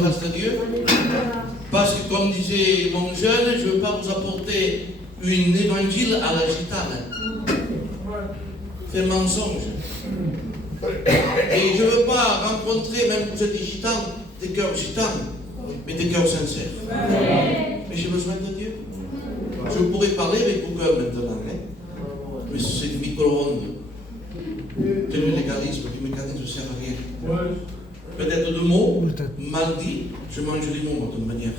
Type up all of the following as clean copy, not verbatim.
grâce de Dieu. Parce que comme disait mon jeune, je ne veux pas vous apporter un évangile à la gitane. C'est un mensonge. Et je ne veux pas rencontrer, même que vous êtes des gitanes, des cœurs gitanes, mais des cœurs sincères. Mais j'ai besoin de Dieu. Je pourrais parler avec vos cœurs maintenant, hein? Mais c'est du micro-ondes. C'est le légalisme, du mécanisme ne sert à rien. Peut-être deux mots, mal dit, je mange les mots de toute manière.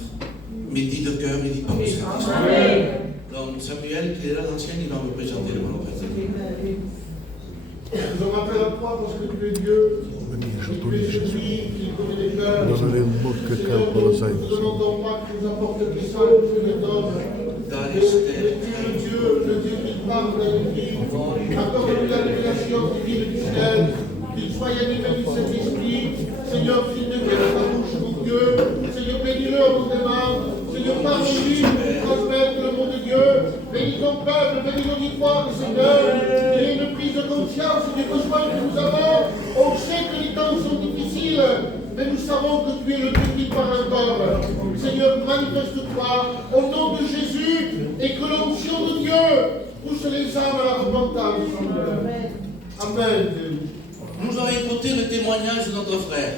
Mais dit de cœur, mais dit pas au Saint-Esprit. Donc Samuel, qui est là, l'ancien, il va me présenter le malheur. Nous en appelle à toi parce que tu es Dieu. Tu es celui qui connaît les cœurs. Seigneur, nous ne demandons pas que tu nous apportes le message que tu nous donnes. Mais tu es le Dieu qui parle dans les vies. Accorde-nous la révélation divine du ciel. Qu'il soit animé du Saint-Esprit. Seigneur, fils de Dieu, dans ta bouche, mon Dieu. Seigneur, bénis-le, on nous demande. Seigneur, parle-lui, transmettre le mot de Dieu. Bénis ton peuple, bénis l'auditoire, Seigneur. Il y a une prise de conscience des besoins que nous avons. On sait que les temps sont difficiles, mais nous savons que tu es le Dieu qui parle encore. Seigneur, manifeste-toi au nom de Jésus et que l'onction de Dieu pousse les âmes à la repentance. Amen. Nous avons écouté le témoignage de notre frère.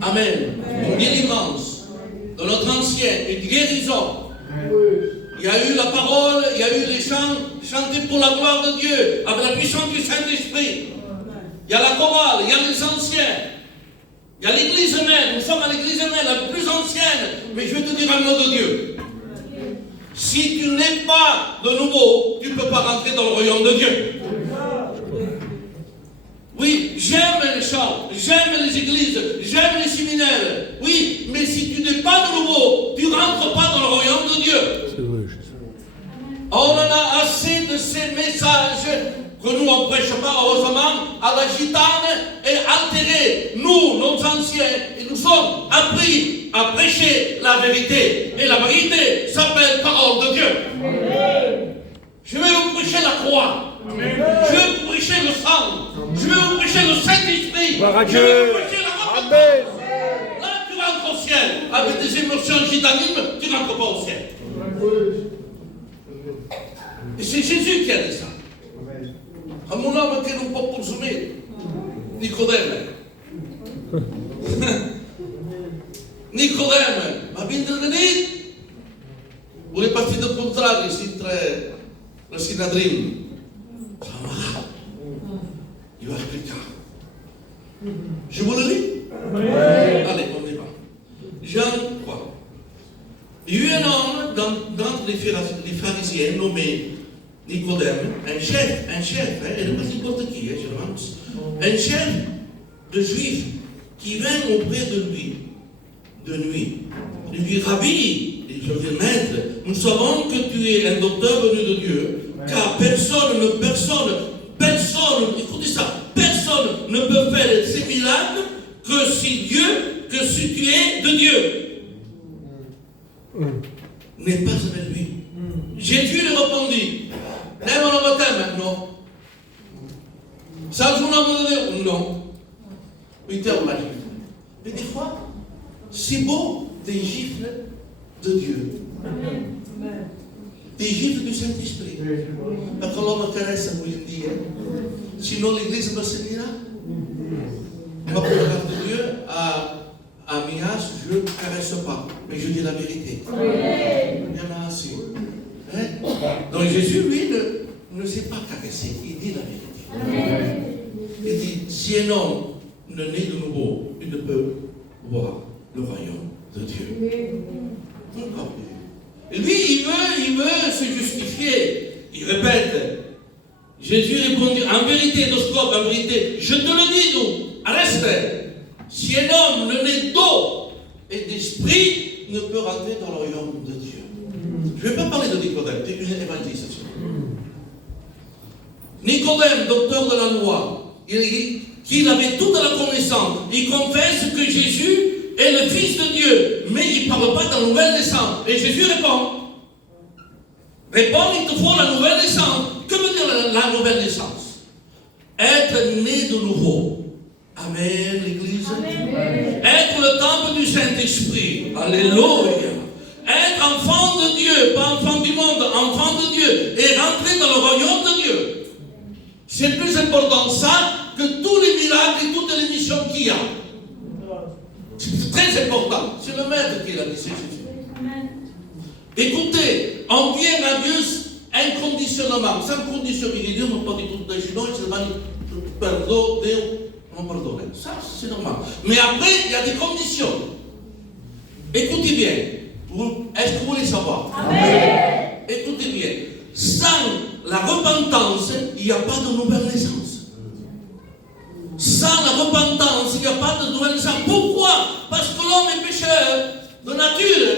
Amen. Une délivrance de notre ancien, une guérison. Il y a eu la parole, il y a eu les chants, chantés pour la gloire de Dieu, avec la puissance du Saint-Esprit. Il y a la chorale, il y a les anciens. Il y a l'église même, nous sommes à l'église même, la plus ancienne. Mais je vais te dire un mot de Dieu. Si tu n'es pas de nouveau, tu ne peux pas rentrer dans le royaume de Dieu. Oui, j'aime les chants, j'aime les églises, j'aime les séminaires. Oui, mais si tu n'es pas de nouveau, tu ne rentres pas dans le royaume de Dieu. On en a assez de ces messages que nous on ne prêche pas, heureusement, à la gitane et altérés. Nous, nos anciens, nous sommes appris à prêcher la vérité. Et la vérité s'appelle parole de Dieu. Amen. Je vais vous prêcher la croix. Amen. Je vais vous prêcher le sang. Je vais vous prêcher le Saint-Esprit. Je vais vous prêcher la repentance. Là, tu rentres au ciel. Avec des émotions gitanisme, tu ne rentres pas au ciel. Et c'est Jésus qui a dit ça. À mon âme, che non può consumere. Nicodème. Nicodème, ma vindre venit. Vuole partire al contrario, sintre la Sinadrim. Il va expliquer. Je vous le lis? Allez, on y va. Jean 3. Il y a eu un homme dans les pharisiens nommé Nicodème, un chef, il n'est pas n'importe qui, je pense, un chef de juifs qui vint auprès de lui, de nuit. Il lui dit, Rabbi, je veux dire maître, nous savons que tu es un docteur venu de Dieu, car personne, écoutez ça, personne ne peut faire ces miracles que si tu es de Dieu. N'est pas avec lui. Jésus lui répondit, lève le baptême, non. Ça joue la monnaie, non. Oui, t'es au gifle. Mais des fois, c'est beau des gifles de Dieu. Des gifles du Saint-Esprit. Parce que l'homme caresse, vous le dire. Sinon, l'église va se dire. Moi, pour la grâce de Dieu, à Mias, je ne caresse pas, mais je dis la vérité. Il y en a assez. Hein? Donc Jésus, lui, ne sait pas caresser, il dit la vérité. Il dit, si un homme ne naît de nouveau, il ne peut voir le royaume de Dieu. Encore plus. Et lui, il veut se justifier. Il répète. Jésus répondit, en vérité, Noscope, en vérité, je te le dis, nous, reste. Si un homme ne naît d'eau et d'esprit, ne peut rentrer dans le royaume de Dieu. Je ne vais pas parler de Nicodème, c'est une évangélisation. Nicodème, docteur de la loi, qu'il avait toute la connaissance, il confesse que Jésus est le Fils de Dieu, mais il ne parle pas de la nouvelle naissance. Et Jésus répond, il te faut la nouvelle naissance. Que veut dire la nouvelle naissance? Être né de nouveau. Amen, l'Église. Amen. Être le temple du Saint-Esprit. Alléluia. Être enfant de Dieu, pas enfant du monde, enfant de Dieu, et rentrer dans le royaume de Dieu. C'est plus important ça que tous les miracles et toutes les missions qu'il y a. C'est très important. C'est le maître qui l'a dit, c'est Jésus. Écoutez, on vient à Dieu inconditionnellement, sans condition. Il dit, Dieu m'a pas dit tout de genoux, il m'a dit, pardon, Dieu m'a pardonné. Ça, c'est normal. Mais après, il y a des conditions. Écoutez bien. Est-ce que vous voulez savoir? Amen. Écoutez bien. Sans la repentance, il n'y a pas de nouvelle naissance. Sans la repentance, il n'y a pas de nouvelle naissance. Pourquoi? Parce que l'homme est pécheur de nature.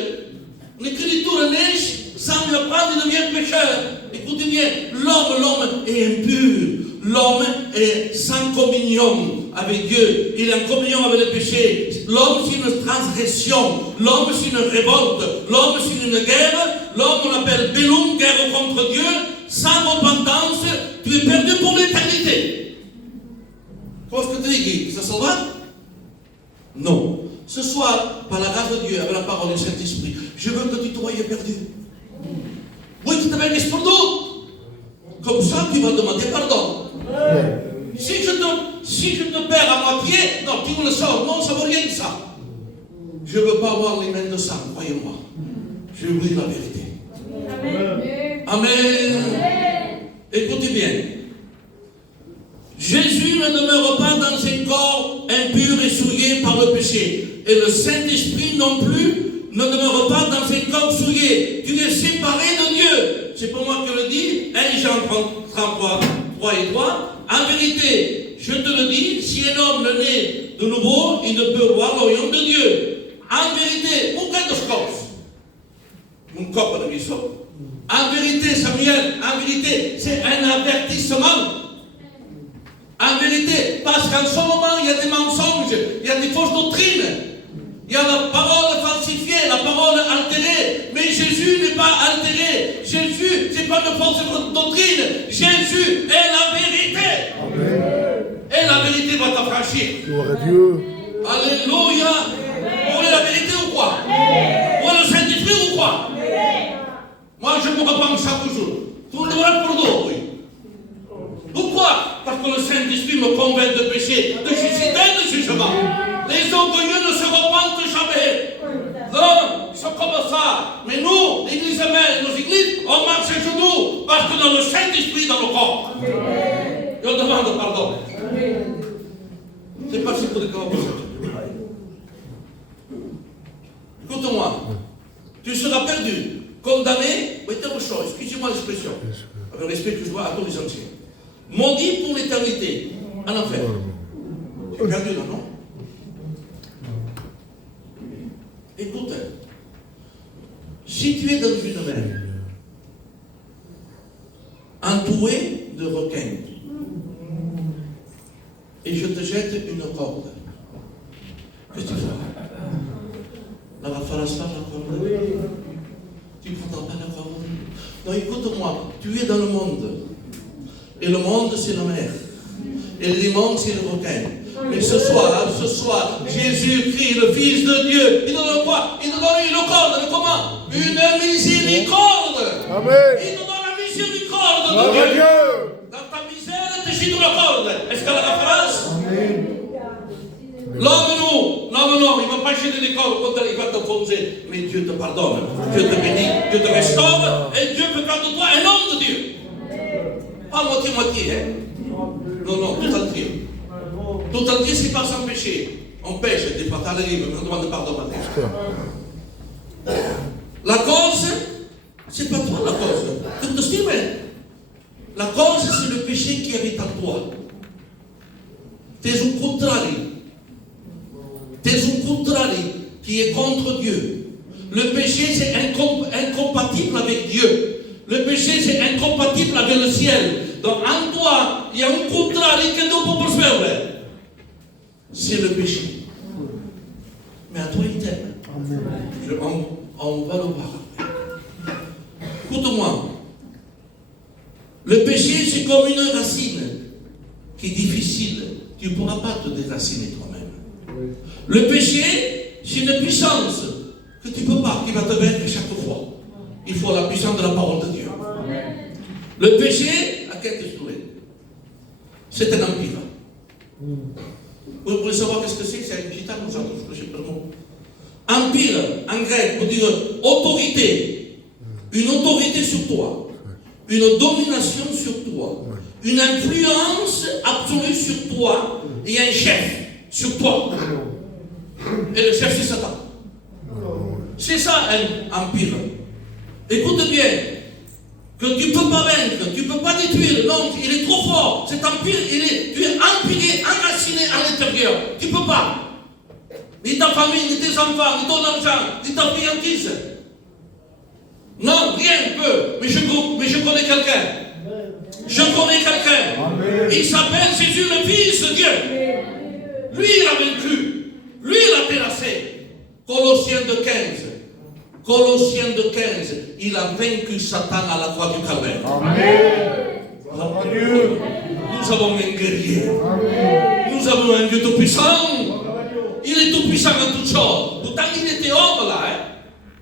L'écriture neige, sans le prendre, il devient pécheur. Écoutez bien, l'homme est impur. L'homme est sans communion avec Dieu. Il est en communion avec le péché. L'homme, c'est une transgression. L'homme, c'est une révolte. L'homme, c'est une guerre. L'homme, on appelle Bellum, guerre contre Dieu. Sans repentance, tu es perdu pour l'éternité. Qu'est-ce que tu dis? Ça s'en va? Non. Ce soir, par la grâce de Dieu, avec la parole du Saint-Esprit, je veux que tu te voyes perdu. Oui, tu t'avais l'esprit doute. Comme ça, tu vas demander pardon. Si je te perds à moitié, non, tu me le sors. Non, ça ne vaut rien que ça. Je ne veux pas avoir les mains de sang, croyez-moi. Je veux dire la vérité. Amen. Amen. Écoutez bien. Jésus ne demeure pas dans un corps impur et souillé par le péché. Et le Saint-Esprit non plus ne demeure pas dans un corps souillé. Tu es séparé de Dieu. C'est pour moi que le dit 1 Jean 33, 3 et 3. En vérité, je te le dis, si un homme ne naît de nouveau, il ne peut voir le royaume de Dieu. En vérité, pourquoi de ce corps? Mon corps de mission. En vérité, Samuel, en vérité, c'est un avertissement. En vérité, parce qu'en ce moment, il y a des mensonges, il y a des fausses doctrines, il y a la parole falsifiée, la parole altérée, mais Jésus n'est pas altéré. Jésus, ce n'est pas une fausse doctrine. Jésus est la vérité. Amen. Et la vérité va t'affranchir. Gloire à Dieu. Alléluia. Vous voulez la vérité ou quoi? Vous voulez le Saint-Esprit ou quoi? Moi, je me reprends chaque jour. Tout le monde pour nous, oui. Pourquoi? Parce que le Saint-Esprit me convainc de péché, de justice et de jugement. Les orgueilleux ne se repentent jamais. Non, ils sont comme ça. Mais nous, l'église même, nos églises, on marche à genoux parce qu'on a le Saint-Esprit dans le corps. Et on demande pardon. C'est pas si pour les corps. Écoute-moi. Tu seras perdu, condamné, mais autre chose. Excusez-moi l'expression. Avec le respect que je vois à tous les anciens. Maudit pour l'éternité, en enfer. Tu es perdu là, non? Écoute, si tu es dans une mer, entouré de requins, et je te jette une corde, qu'est-ce que tu feras? La rafale la corde? Tu ne prendras pas la corde? Non, écoute-moi, tu es dans le monde. Et le monde, c'est la mer. Et le monde, c'est le requin. Mais ce soir, Jésus-Christ, le Fils de Dieu, il donne quoi? Il te donne une corde. Comment? Une miséricorde. Amen. Il te donne la miséricorde de Gloire à Dieu. Dieu. Dans ta misère, tu chutes la corde. Est-ce qu'elle a la France? Amen. L'homme, non, il ne va pas jeter des cordes contre il va t'enfoncer. Mais Dieu te pardonne, Dieu te bénit, Dieu te restaure, et Dieu peut faire de toi un homme de Dieu. Pas moitié-moitié, hein? Non, tout entier. Tout entier, c'est pas sans péché. On pêche, des fois, t'arrives, on demande pardon à Dieu. La cause, c'est pas toi la cause. Tu te stimes. La cause, c'est le péché qui habite en toi. Tu es un contraire. Tu es un contraire qui est contre Dieu. Le péché, c'est incompatible avec Dieu. Le péché, c'est incompatible avec le ciel. Donc, en toi, il y a un contraire que Dieu peut faire. C'est le péché. Mais à toi, il t'aime. On va le voir. Écoute-moi. Le péché, c'est comme une racine qui est difficile tu ne pourras pas te déraciner toi-même. Le péché, c'est une puissance que tu ne peux pas, qui va te vaincre chaque fois. Il faut la puissance de la parole de Dieu. Le péché, à quel c'est un empire. Vous voulez savoir qu'est-ce que c'est? C'est un gitane, nous avons touché le mot. Empire, en grec, pour dire autorité. Une autorité sur toi. Une domination sur toi. Une influence absolue sur toi. Et un chef sur toi. Et le chef, c'est Satan. C'est ça un empire. Écoute bien. Que tu ne peux pas vaincre, tu ne peux pas détruire. Non, il est trop fort. Cet empire, tu es empiré, enraciné à l'intérieur. Tu ne peux pas. Ni ta famille, ni tes enfants, ni ton argent, ni ta friandise. Non, rien ne peut. Mais je connais quelqu'un. Je connais quelqu'un. Il s'appelle Jésus, le Fils de Dieu. Lui, il a vaincu. Lui, il a terrassé. Colossiens de 15. Colossiens de 15, il a vaincu Satan à la croix du Calvaire. Amen. Nous avons un guerrier. Nous avons un Dieu tout-puissant. Il est tout-puissant en toutes choses. Pourtant, il était homme là.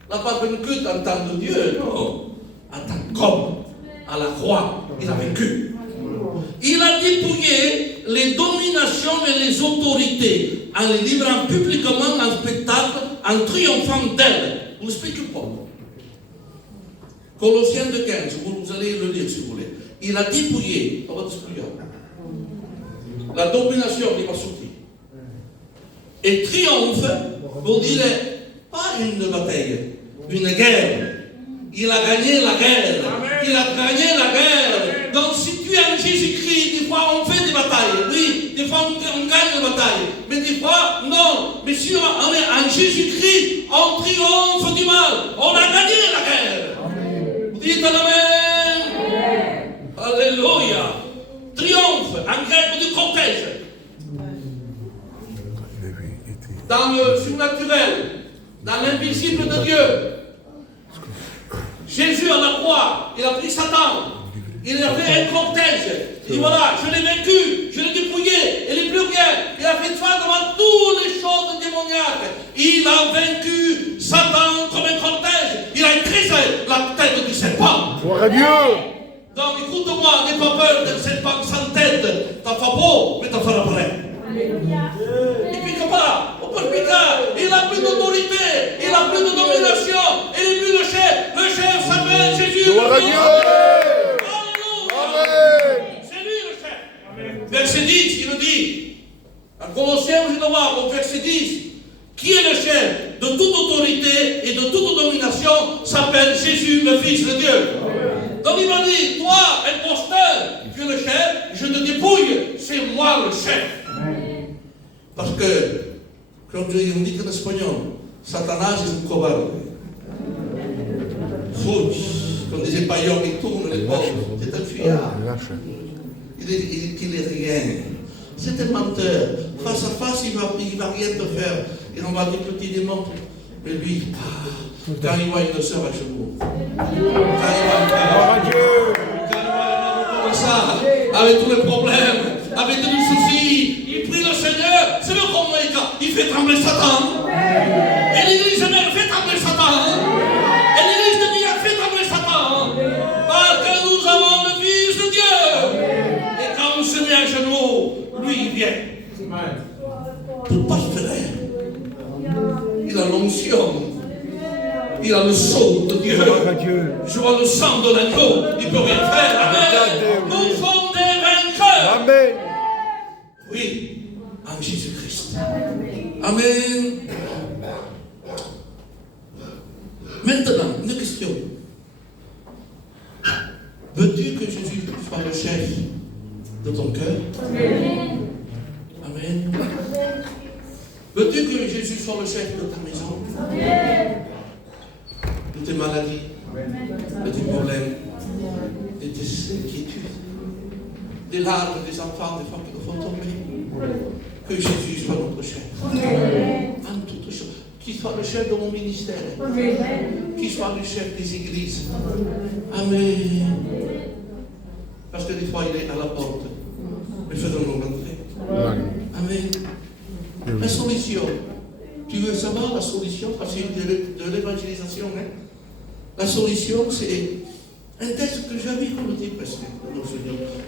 Il n'a pas vaincu en tant que Dieu, non. En tant qu'homme, à la croix, il a vaincu. Il a dépouillé les dominations et les autorités en les livrant publiquement en spectacle, en triomphant d'elles. Vous ne l'expliquez pas. Colossiens de 15, vous allez le lire si vous voulez. Il a dépouillé, on va l'expliquer. La domination, il va sortir. Et triomphe, vous dire, pas une bataille, une guerre. Il a gagné la guerre. Il a gagné la guerre. Donc si tu es en Jésus-Christ, des fois on fait des batailles. Oui, des fois on gagne des batailles. Mais des fois, non. Mais si on est en Jésus-Christ, on triomphe du mal. On a gagné la guerre. Vous dites Amen. Alléluia. Triomphe, en grec du cortège. Dans le surnaturel, dans l'invisible de Dieu. Jésus à la croix, il a pris Satan. Il a fait un cortège. Il dit voilà, je l'ai vaincu, je l'ai dépouillé, il n'est plus rien. Il a fait face devant toutes les choses démoniaques. Il a vaincu Satan comme un cortège. Il a écrasé la tête du serpent. Gloire à Dieu. Donc écoute-moi, n'aie pas peur d'un serpent sans tête. T'as pas beau, mais t'as fait après. Il pique pas, on peut le piquer. Il n'a plus d'autorité, il n'a plus de domination, il n'est plus le chef. Le chef s'appelle Jésus. Gloire à Dieu. C'est lui le chef. Verset 10, il nous dit, en Colossiens, vous allez voir, au verset 10, qui est le chef de toute autorité et de toute domination s'appelle Jésus, le Fils de Dieu. Donc il m'a dit, toi, imposteur, tu es le chef, je te dépouille, c'est moi le chef. Parce que, comme on dit en espagnol, Satanás est un cobarde. Fouch, comme disait Payon, il tourne les pauvres, c'est un fuyard. Il est rien. C'est un menteur. Face à face, il ne va rien te faire. Et on va dire que petit démon. Mais lui, quand il voit une sœur à genoux, quand il voit comme ça, avec tous les problèmes, avec tous les soucis, il prie le Seigneur. C'est le comment il fait trembler Satan. Et l'église mère fait trembler Satan. Et l'église de Dieu fait trembler Satan. Parce que nous avons le Fils de Dieu. Et quand on se met à genoux, lui il vient. Tout parfait. Il a l'onction. Il a le sceau de Dieu. Je vois le sang de l'agneau. Il ne peut rien faire. Amen. Nous sommes des vainqueurs. Amen. Oui, en Jésus-Christ. Amen. Maintenant, une question. Veux-tu que Jésus soit le chef de ton cœur? Amen. Veux-tu que Jésus soit le chef de ta maison? De tes maladies, de tes problèmes, de tes inquiétudes, des larmes des enfants, des femmes qui nous font tomber. Que Jésus soit notre chef. En toutes choses. Qu'il soit le chef de mon ministère. Qu'il soit le chef des églises. Amen. Parce que des fois il est à la porte. Mais faisons-nous rentrer. Amen. La solution. Tu veux savoir la solution? Parce que c'est de l'évangélisation. Hein? La solution, c'est un texte que j'avais comme dit presque.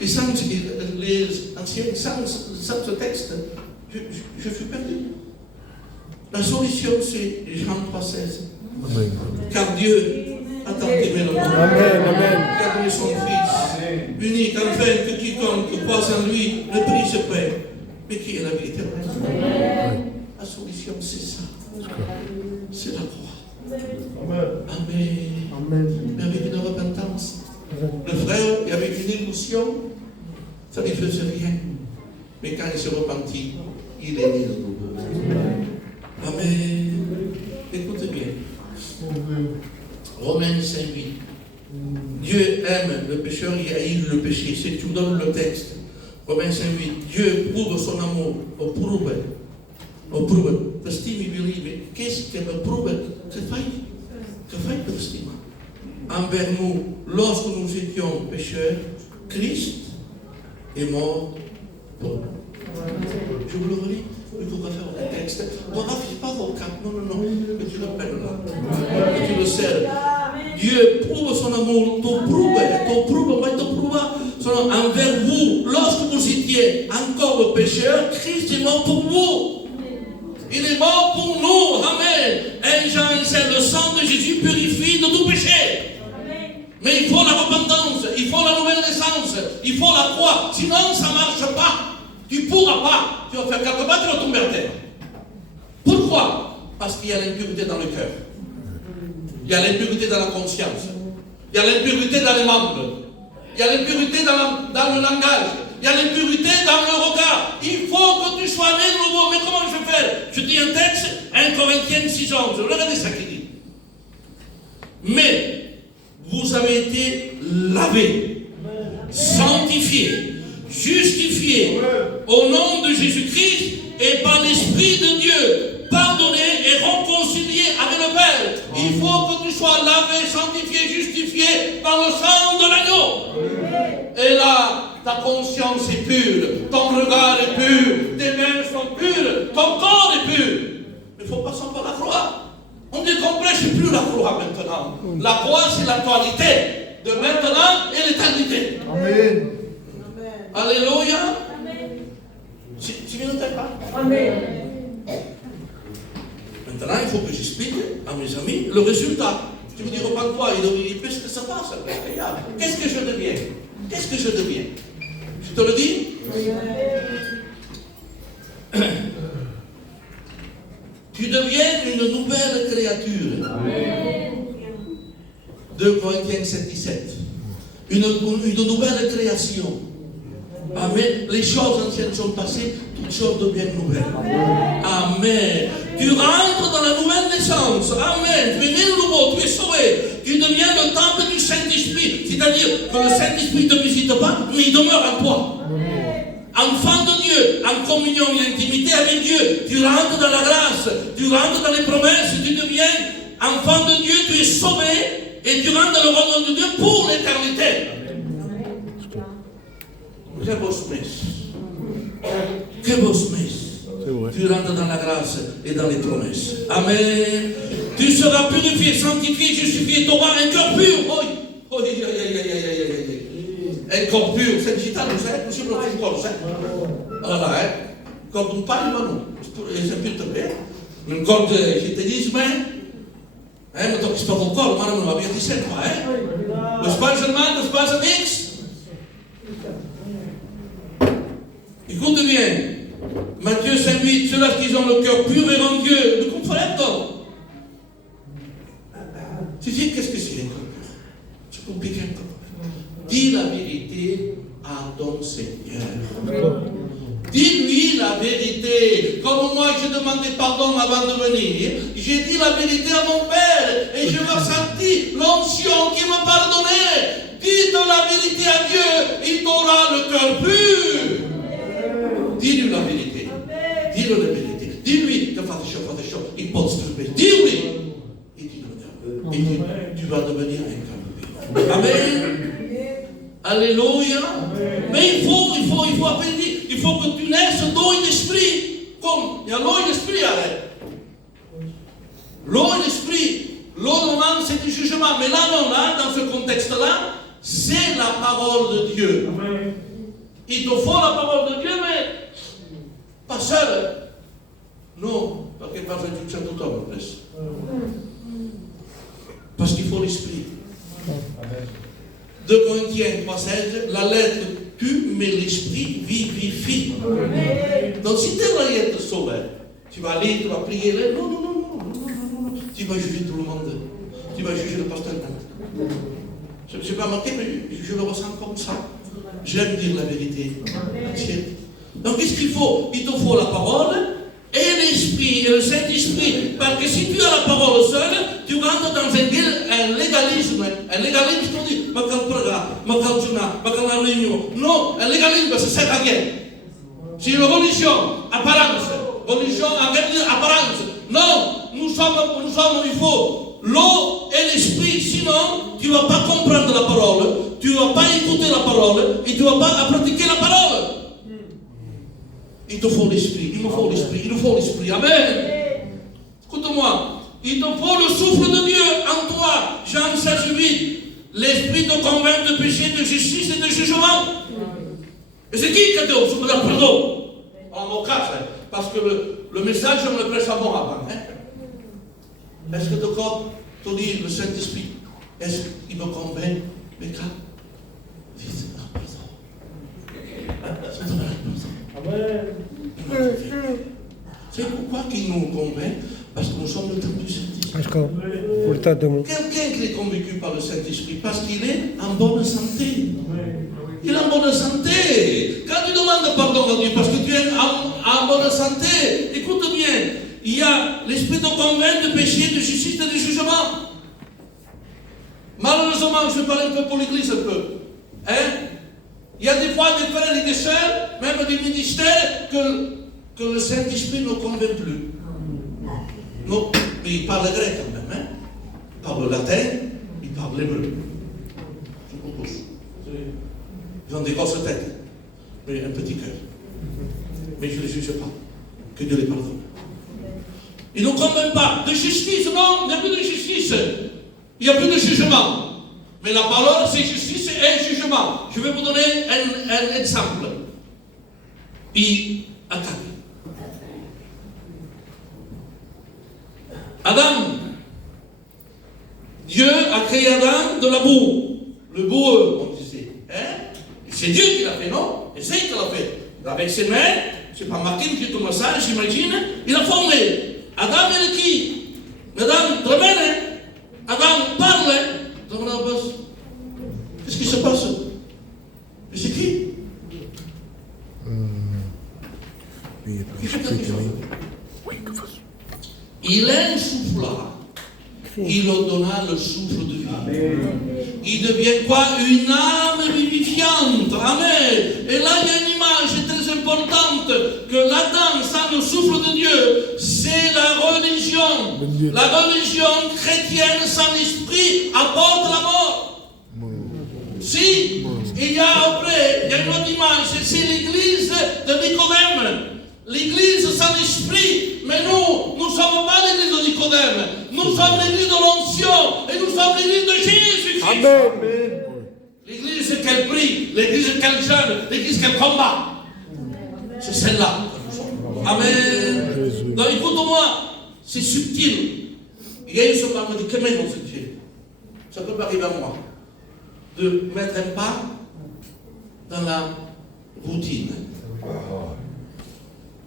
Et sans les anciens, sans ce texte, je suis perdu. La solution, c'est Jean 3,16. Car Dieu a tant aimé le monde. Il a donné son Fils unique, afin que quiconque croit en lui ne périsse pas, mais qui est la vie éternelle. La solution, c'est ça. C'est la croix. Amen. Mais avec une repentance. Le frère, et avec une émotion, ça ne faisait rien. Mais quand il se repentit, il est né de nouveau. Amen. Écoutez bien. Romains 5:8. Dieu aime le pécheur et haït le péché. C'est tu donnes le texte. Romains 5:8. Dieu prouve son amour. Prouve. Stime believe. Qu'est-ce que me prouve? Que fait le stime? Envers nous, lorsque nous étions pécheurs, Christ est mort pour nous. Je vous le relis. Il faut faire un texte. Ne raffiche pas vos cartes. Non. Que tu le prennes là. Que tu le serres. Dieu prouve son amour. Te prouve envers vous. Lorsque vous étiez encore pécheurs, Christ est mort pour vous. Il est mort pour nous. Amen. 1 Jean 1, le sang de Jésus purifie de tout péché. Mais il faut la repentance, il faut la nouvelle naissance, il faut la croix. Sinon, ça ne marche pas. Tu ne pourras pas. Tu vas faire 4 pas, tu vas tomber à terre. Pourquoi? Parce qu'il y a l'impureté dans le cœur. Il y a l'impureté dans la conscience. Il y a l'impureté dans les membres. Il y a l'impureté dans le langage. Il y a l'impureté dans le regard. Il faut que tu sois né de nouveau. Mais comment je vais faire? Je dis un texte, 1 Corinthiens 6:11. Regardez ça qui dit. Mais vous avez été lavés, sanctifiés, justifiés au nom de Jésus-Christ et par l'Esprit de Dieu, pardonnés et réconciliés avec le Père. Il faut que tu sois lavé, sanctifié, justifié par le sang de l'agneau. Et là, ta conscience est pure, ton regard est pur, tes mains sont pures, ton corps est pur. Mais il faut passer par la croix. On dit qu'on ne prêche plus la croix maintenant. La croix, c'est l'actualité de maintenant et l'éternité. Amen. Alléluia. Tu ne t'aimes pas? Amen. Maintenant, il faut que j'explique à mes amis le résultat. Tu me dis, repends-toi, qu'est-ce que ça passe? Qu'est-ce que je deviens? Qu'est-ce que je deviens? Je te le dis? Tu deviens une nouvelle créature. Amen. 2 Corinthiens 7:17. Une nouvelle création. Amen. Les choses anciennes sont passées, toutes choses deviennent nouvelles. Amen. Tu rentres dans la nouvelle naissance. Amen. Tu es né de nouveau, tu es sauvé. Tu deviens le temple du Saint-Esprit. C'est-à-dire que le Saint-Esprit ne te visite pas, mais il demeure en toi. Enfant de Dieu, en communion et intimité avec Dieu, tu rentres dans la grâce, tu rentres dans les promesses, tu deviens enfant de Dieu, tu es sauvé et tu rentres dans le royaume de Dieu pour l'éternité. Que beau smith. Que beau smith. Tu rentres dans la grâce et dans les promesses. Amen. Tu seras purifié, sanctifié, justifié, tu auras un cœur pur. Un corps pur, c'est digital, vous savez, monsieur le corps, vous savez. Voilà, hein. Quand on parle, c'est plus de paix. Mais quand je te dis, mais tu ne pas au corps, mais on va bien dire ça, hein. Le spazement, le spazme X. Écoute bien, Matthieu 5:8, ceux-là qui ont le cœur pur et en Dieu, le comprendo. Tu dis, qu'est-ce que c'est? C'est compliqué encore. Dis la vérité à ton Seigneur. Dis-lui la vérité. Comme moi, j'ai demandé pardon avant de venir. J'ai dit la vérité à mon Père. Et je ressenti l'onction qui me pardonnait. Dis la vérité à Dieu. Il t'aura le cœur pur. Dis-lui la vérité. Dis-lui la vérité. Dis-lui que fate chaud. Il peut se tromper. Dis-lui. Et tu vas devenir un cœur pur. Amen. Alléluia. Mais il faut appeler. il faut que tu naisses d'eau et d'esprit. Comme il y a l'eau et l'esprit avec. L'eau et l'esprit. L'eau normale, c'est du jugement. Mais là, non, là, dans ce contexte-là, c'est la parole de Dieu. Amen. Il te faut la parole de Dieu, mais pas seul. Non, parce que pas tout ça tout homme en plus. Parce qu'il faut l'esprit. 2 Corinthiens 3,16, la lettre tue, mais l'esprit vivifie. Donc si tu es là, être sauvé, tu vas aller, tu vas prier. Non. Tu vas juger tout le monde. Tu vas juger le pasteur. Je ne sais pas marqué, mais je le ressens comme ça. J'aime dire la vérité. Donc qu'est-ce qu'il faut? Il te faut la parole et l'esprit, et le Saint-Esprit. Parce que si tu as la parole seule, tu rentres dans un légalisme. Un légalisme qu'on dit, ma réunion. Non, un légalisme, ça sert à rien. C'est une religion, apparence. Religion, en fait, apparence. Non, nous sommes, il faut l'eau et l'esprit, sinon tu ne vas pas comprendre la parole, tu ne vas pas écouter la parole et tu ne vas pas pratiquer la parole. Il te faut l'esprit, il me faut l'esprit, il nous faut l'esprit. Amen. Écoute-moi, il te faut le souffle de Dieu en toi. Jean 16:8. L'esprit te convainc de péché, de justice et de jugement. Et c'est qui te donne le pardon? En mon cas, parce que le message, je me le prêche à moi avant. Est-ce que de corps te dit le Saint-Esprit, est-ce qu'il me convainc? Mais quand vite la pardon. C'est pourquoi qu'il nous convainc? Parce que nous sommes le temple du Saint-Esprit. Quelqu'un qui est convaincu par le Saint-Esprit, parce qu'il est en bonne santé. Il est en bonne santé. Quand tu demandes pardon à Dieu, parce que tu es en bonne santé, écoute bien, il y a l'esprit de convainc de péché, de justice et de jugement. Malheureusement, je vais parler un peu pour l'Église un peu. Il y a des fois des frères et des sœurs, même des ministères, que le Saint-Esprit ne convainc plus. Non, mais il parle grec quand même. Il parle latin, il parle l'hébreu. C'est pour tous. Ils ont des grosses têtes, mais un petit cœur. Mais je ne les juge pas. Que Dieu les pardonne. Ils ne convainquent pas. De justice, non, il n'y a plus de justice. Il n'y a plus de jugement. Mais la parole, c'est justice et jugement. Je vais vous donner un exemple. Attaque. Adam. Dieu a créé Adam de la boue. Le boueux, on disait. C'est Dieu qui l'a fait, non? Et c'est qui l'a fait. Avec ses mains, c'est pas marqué du tout ça, j'imagine, il a formé. Adam est qui? Adam tremene. Adam parle. Qu'est-ce qui se passe? Et c'est qui? Il insuffla. Il leur donna le souffle de vie. Amen. Il devient quoi? Une âme vivifiante. Amen. Et là, il y a une image très importante que l'Adam sans le souffle de Dieu, c'est la religion. La religion chrétienne sans l'esprit apporte la mort. Si, il y a après, il y a une autre image, c'est l'église de Nicodème. L'église sans l'esprit, mais nous ne sommes pas l'église de Nicodème. Nous sommes l'église de l'onction et nous sommes l'église de Jésus. Amen. L'église qu'elle prie, l'église qu'elle jeûne, l'église qu'elle combat. C'est celle-là. Amen. Donc écoute-moi, c'est subtil. Il y a une chose qui me dit, comment ils vont se dire? Ça peut pas arriver à moi. De mettre un pas dans la routine.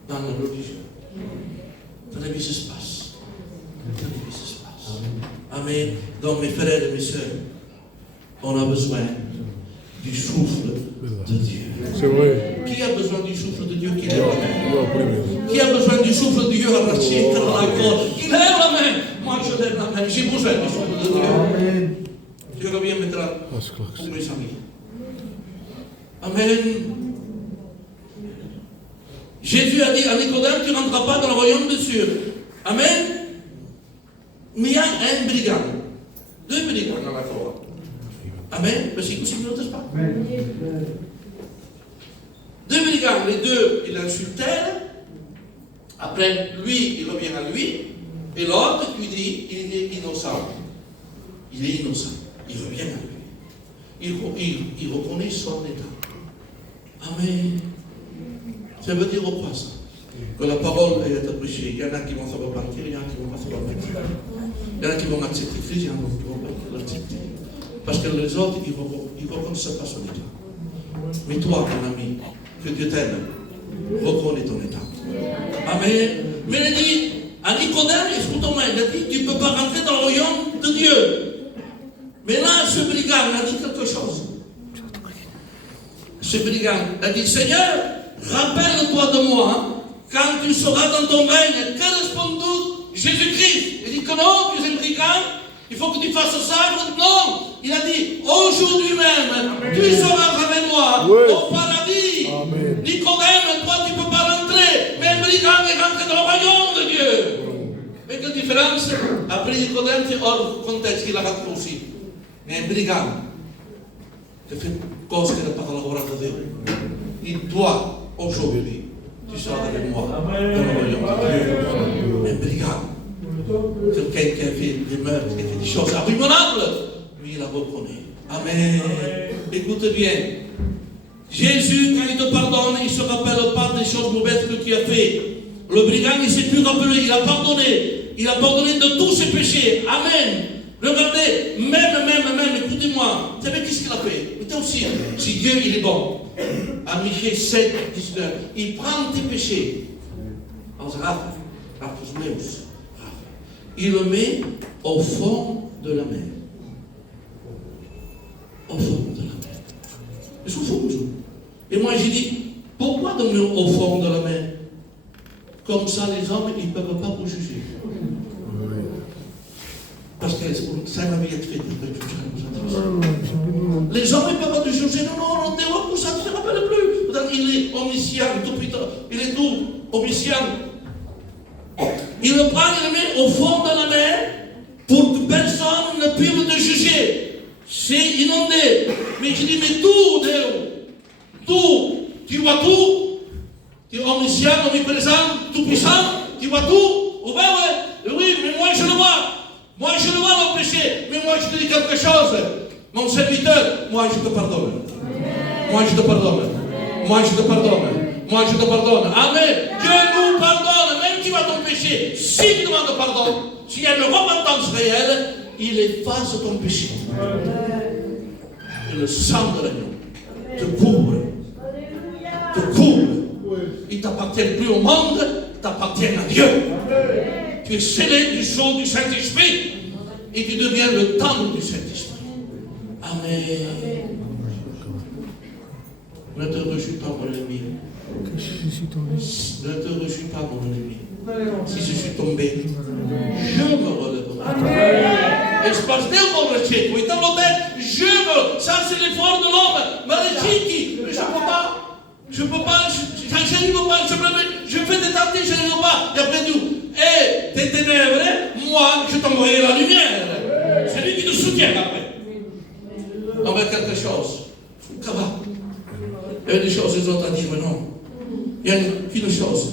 Dans la religion. Dans la vie se passe. Dans la vie se passe. Amen. Donc mes frères et mes sœurs, on a besoin du souffle de Dieu. C'est vrai. Qui a besoin du souffle de Dieu qui lève la main? Qui a besoin du souffle de Dieu à marcher dans la corde? Qui lève la main? Moi je lève la main. J'ai besoin du souffle de Dieu. Amen. Je reviens maintenant pour mes amis. Amen. Jésus a dit à Nicodème, tu ne rentreras pas dans le royaume de Dieu. Amen. Mais il y a un brigand. 2 brigands dans la forêt. Amen. Versículo 5, n'est-ce pas? 2 Deux brigands, les deux, ils l'insultèrent. Après, lui, il revient à lui. Et l'autre lui dit, il est innocent. Il est innocent. Il revient à lui. Il reconnaît son état. Amen. Ça veut dire quoi ça? Que la parole va être prêchée. Il y en a qui vont se repentir, il y en a qui vont pas se repentir. Il y en a qui vont accepter Christ, il y en a qui vont pas l'accepter. Parce que les autres, ils ne reconnaissent pas son état. Mais toi, mon ami, que Dieu t'aime, reconnais ton état. Amen. Mais il a dit à Nicodème, écoute-moi, il a dit, tu ne peux pas rentrer dans le royaume de Dieu. Mais là, ce brigand a dit quelque chose. Ce brigand a dit, Seigneur, rappelle-toi de moi, quand tu seras dans ton règne, quel est ton doute, Jésus-Christ? Il dit que non, tu es un brigand, il faut que tu fasses ça. Non, il a dit, aujourd'hui même, tu seras avec moi au paradis. Amen. Nicodème, toi, tu ne peux pas rentrer, mais un brigand est rentré dans le royaume de Dieu. Et quelle différence? Après Nicodème, c'est hors contexte qu'il a rentré aussi. Mais un brigand, qui fait cause que la parole de Dieu, il doit aujourd'hui, tu seras avec moi dans le royaume de Dieu. Un brigand, quelqu'un qui a fait des meurtres, qui a fait des choses abominables, lui il la reconnaît. Amen. Écoute bien, Jésus, quand il te pardonne, il ne se rappelle pas des choses mauvaises que tu as fait. Le brigand, il ne s'est plus rappelé, il a pardonné de tous ses péchés. Amen. Regardez, même, écoutez-moi, vous savez qu'est-ce qu'il a fait? Écoutez aussi, si Dieu il est bon, à Michée 7, 19, il prend tes péchés, il le met au fond de la mer. Au fond de la mer. Ils sont fous, et moi j'ai dit, pourquoi donner au fond de la mer? Comme ça les hommes, ils ne peuvent pas vous juger. Parce que ça m'avait été fait. Les hommes ne peuvent pas te juger. Non, pour ça, tu ne te rappelles plus. Il est omniscient, tout putain. Il est tout omniscient. Il le prend, il le met au fond de la mer pour que personne ne puisse te juger. C'est inondé. Mais je dis, mais tout, tout, tu vois tout. Tu es omniscient, omniprésent, tout puissant. Tu vois tout. Oh ben ouais, oui, mais moi je le vois. Moi, je le vois mon péché, mais moi, je te dis quelque chose. Mon serviteur, moi, je te pardonne. Moi, je te pardonne. Moi, je te pardonne. Moi, je te pardonne. Amen. Dieu nous pardonne, même tu vas ton péché. Si tu demandes pardon, s'il y a une repentance réelle, il efface ton péché. Et le sang de l'agneau te couvre. Te couvre. Il ne t'appartient plus au monde, il t'appartient à Dieu. Tu es scellé du sceau du Saint-Esprit et tu deviens le temple du Saint-Esprit. Amen. Ne te rejute pas, mon ennemi. Ne te rejute pas, mon ennemi. Si je suis tombé, je me relèverai. Et je passe bien pour le ciel. Oui, dans mon tête, je me. Ça, c'est l'effort de l'homme. Maléfique. Mais je ne peux pas. Je ne peux pas. Je n'arrive pas. Je fais des tentatives, je n'arrive pas. Et après, Dieu. Et tes ténèbres, moi, je t'envoie la lumière. C'est lui qui te soutient après. Avec quelque chose. Ça va. Il y a des choses, les autres ont dit, mais non. Il y a une chose.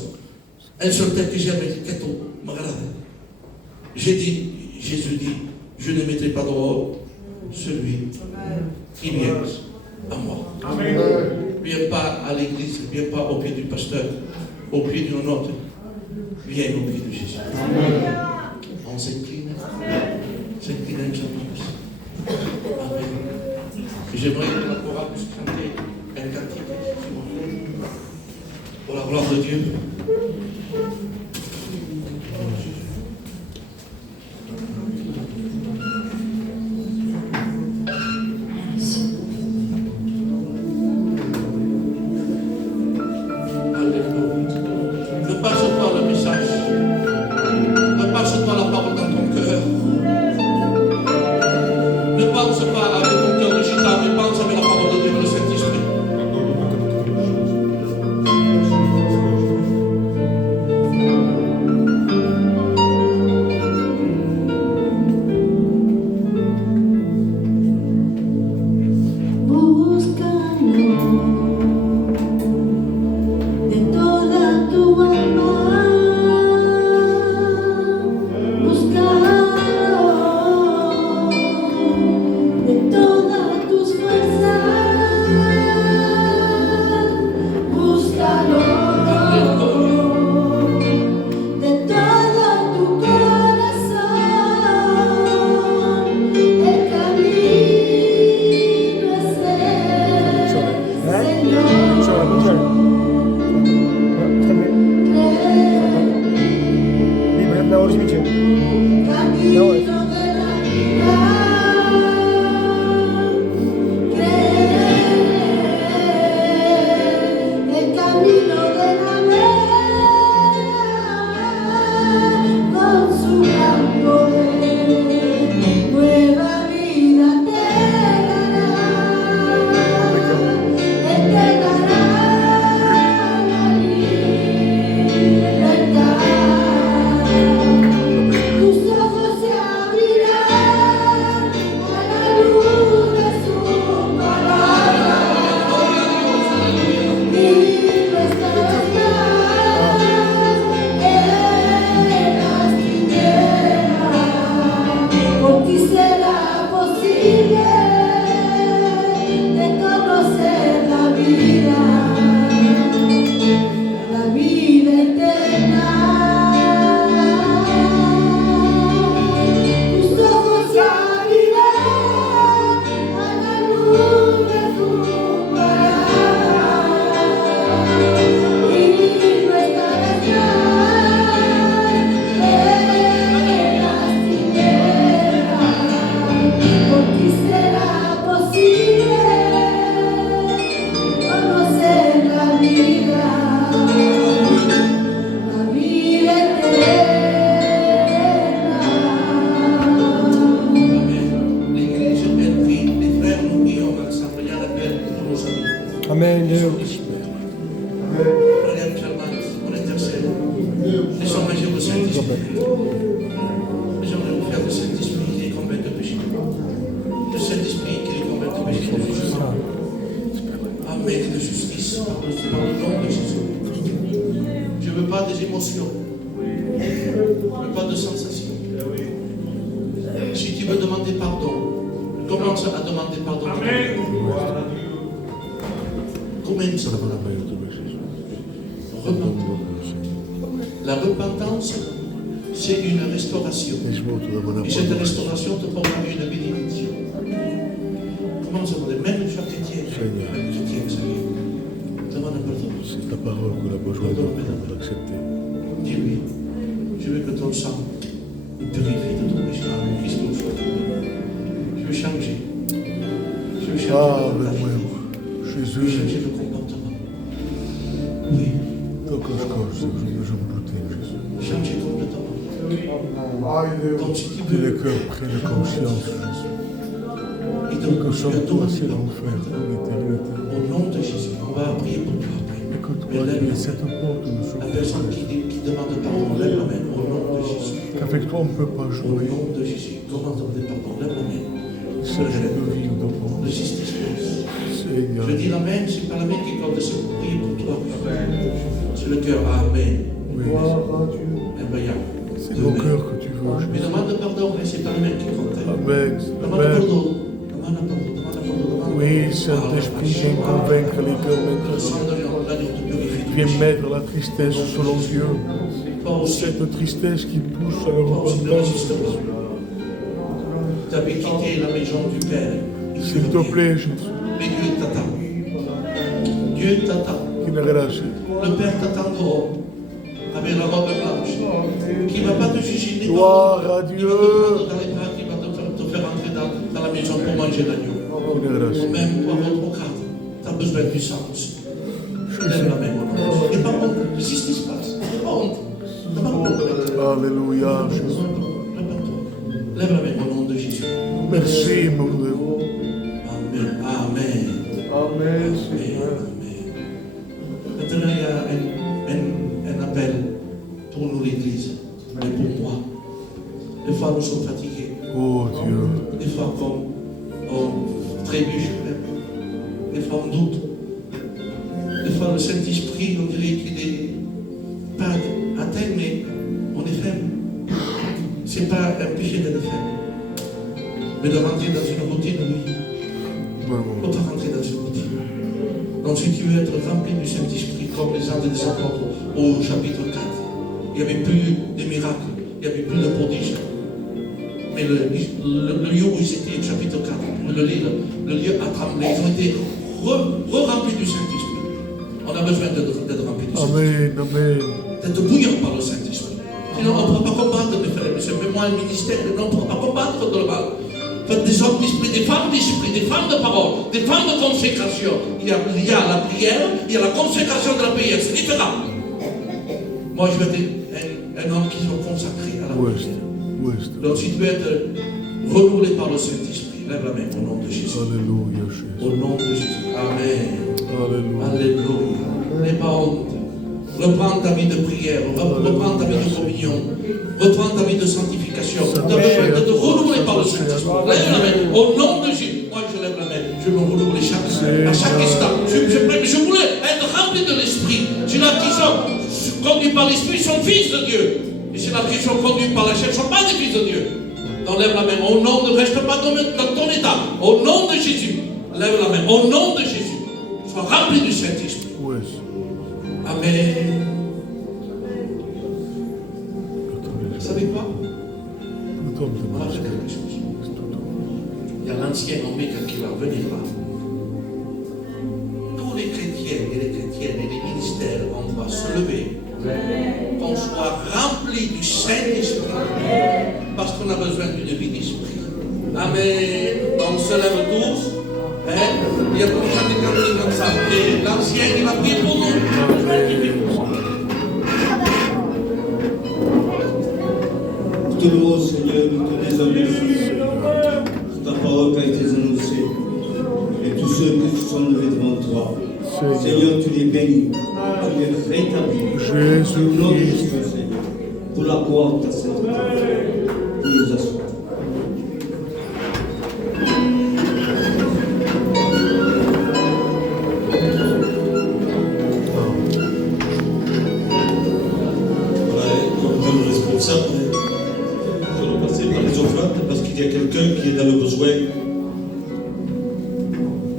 Un seul tel que j'aime, c'est tout. J'ai dit, Jésus dit, je ne mettrai pas dehors celui qui vient à moi. Amen. Viens pas à l'église, viens pas au pied du pasteur, au pied d'un autre. Viens au pied de Jésus. Amen. On s'incline. S'incline un peu. Amen. J'aimerais que la chorale puisse chanter un cantique. Pour la gloire de Dieu. Mijn Heer. Regarde Clément, on intercède. Laissons agir le Saint-Esprit. J'aimerais vous faire le Saint-Esprit qui les convainc de péché. Le Saint-Esprit qui les convainc de péché. Amen. Et de justice par le nom de Jésus. Je ne veux pas des émotions. Je ne veux pas de sensations. Si tu veux demander pardon, commence à demander pardon. Commence à repentir. La repentance, c'est une restauration. Et cette restauration te portera une bénédiction. Commence à demander, même chaque chrétien, Seigneur, demande pardon. C'est ta parole qu'on a besoin de l'accepter. Dis-lui, je veux que ton sang me purifie de ton péché. Christ soit je veux changer. Je veux changer. Jésus. Je veux changer le comportement. Oui. Je me doutais, Jésus. Changer complètement. Donc si tu Que veux, les cœurs prennent conscience, Jésus. et Que donc, sommes toi, c'est l'enfer, pour l'éternité. au nom de Jésus, on va prier pour toi après. Et que toi, tu es cette porte de La personne qui demande pardon, lève la main au nom de Jésus. Qu'avec toi, on ne peut pas Au jouer. nom de Jésus, comment demander pardon, lève la main. C'est de vivre devant. Le justice. Seigneur. Je dis la main, c'est pas la main qui compte, c'est pour prier pour toi. C'est le cœur, Amen. Oui. C'est mon cœur que tu veux, Mais Jésus. demande pardon, mais c'est pas la main qui compte. Amen. Demande Amen. pardon. Demande pardon. Oui, Saint-Esprit, viens convaincre les cœurs Le maintenant. sang de l'agneau te purifie. Viens mettre la tristesse selon Dieu. Toi aussi, Cette tristesse qui pousse à la toi aussi ne résiste repentance. pas. Tu avais quitté la maison du Père. Il S'il te plaît, Jésus. Mais Dieu t'attend. Dieu t'attend. Qui n'a relâché. Le Père t'attend dehors, avec la robe blanche, qui ne va pas te juger. Gloire à Il Dieu. va te prendre dans les bras, qui va te faire entrer dans la maison pour manger l'agneau. Qui n'a relâché. Même toi, votre cadre, tu as besoin du sang aussi. Lève la main, mon nom. Et par contre, qu'est-ce qui se passe? N'aie pas honte. N'aie pas honte. Alléluia, Jésus. Lève la main au nom de Jésus. Merci, mon Dieu. Amen. Amen. Amen, Amen. Maintenant, il y a un appel pour nous, l'Église, et pour moi. Des fois, nous sommes fatigués. Oh Dieu. Des fois, comme on trébuche même. Des fois, on doute. Des fois, le Saint-Esprit, on dirait qu'il n'est pas atteint, mais on est faible. Ce n'est pas un péché d'être faible. Mais de rentrer dans une routine, oui. Il ne faut pas rentrer dans une routine. Donc, si tu veux être rempli du Saint-Esprit, comme les actes des apôtres au chapitre 4, il n'y avait plus de miracles, il n'y avait plus de prodiges. Mais le lieu où ils étaient, chapitre 4, le lieu a tremblé. Ils ont été re-remplis du Saint-Esprit. On a besoin d'être remplis du Saint-Esprit. Amen, amen. D'être bouillant par le Saint-Esprit. Sinon, on ne pourra pas combattre, mes frères et mes sœurs. Même moi, le ministère, on ne pourra pas combattre contre le mal. Faites des hommes d'esprit, des femmes de parole, des femmes de consécration. Il y a la prière, il y a la consécration de la prière. C'est différent. Moi, je veux être un homme qui soit consacré à la prière. Donc, si tu veux être renouvelé par le Saint-Esprit, lève la main au nom de Jésus. Alléluia, Jésus. Au nom de Jésus. Amen. Alléluia. Alléluia. N'aie pas honte. Reprends ta vie de prière, reprends ta vie de communion, reprends ta vie de sanctification. Tu as besoin de te renouveler par le Saint-Esprit. Lève la main. Au nom de Jésus. Moi, je lève la main. Je me renouvelle à chaque instant. Je voulais être rempli de l'Esprit. Ceux-là qui sont conduits par l'Esprit sont fils de Dieu. Et ceux-là qui sont conduits par la chair ne sont pas des fils de Dieu. Donc lève la main. Au nom de, reste pas dans ton état. Au nom de Jésus. Lève la main. Au nom de Jésus. Sois rempli du Saint-Esprit. Amen. Vous savez quoi? On va faire quelque chose. Il y a l'ancien Oméga qui va venir là. Tous les chrétiens et les chrétiennes et les ministères, on va se lever. Qu'on soit remplis du Saint-Esprit. Parce qu'on a besoin d'une vie d'esprit. Amen. On se lève tous. Il y a pour chanter comme ça. Et l'ancien, il va prier pour nous. Tout le monde, Seigneur, nous te disons merci pour ta parole qui a été annoncée. Et tous ceux qui se sont levés devant toi, Seigneur. Seigneur, tu les bénis, tu les rétablis. Jésus-Christ. Seigneur, pour la gloire de ta sainteté. Nous nous assoyons. Voilà, comme Dieu nous responsable, nous allons passer par les offrandes parce qu'il y a quelqu'un qui est dans le besoin.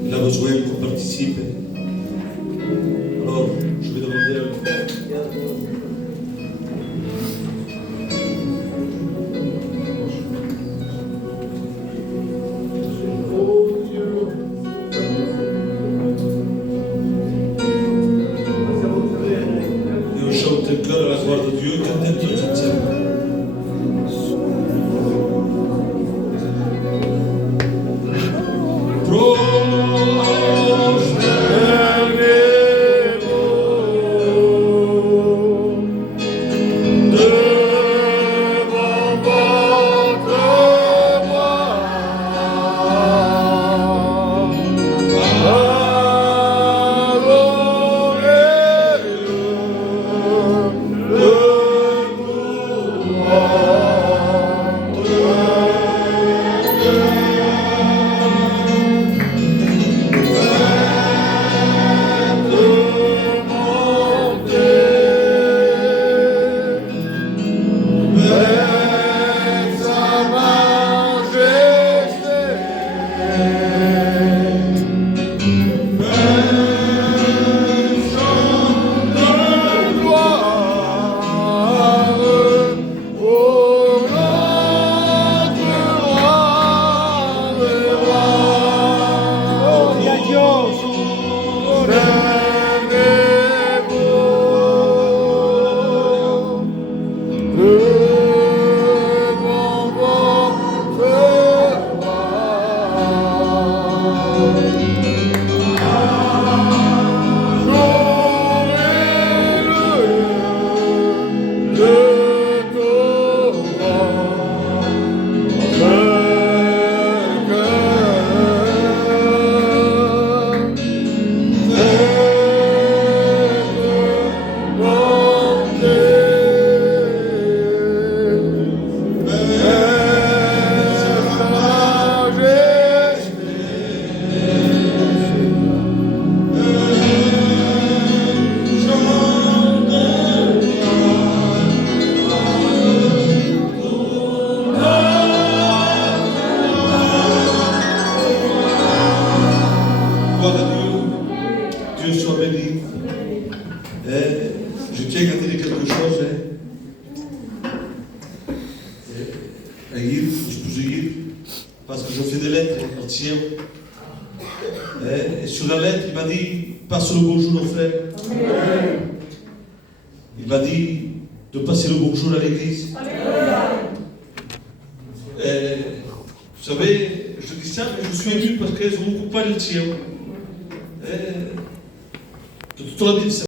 Il a besoin qu'on participe. Alors, je vais demander à et on chante un cœur à la gloire de Dieu, quand même Dieu se tient. Gloire à Dieu, Dieu soit béni. Je tiens à dire quelque chose. À Yves, je peux dire, parce que je fais des lettres au ciel. Et sur la lettre, il m'a dit, passe le bonjour aux frères. Il m'a dit de passer le bonjour à l'église. Vous savez, je dis ça, mais je suis ému parce qu'ils ont beaucoup parlé de ciel. De toute la Bible,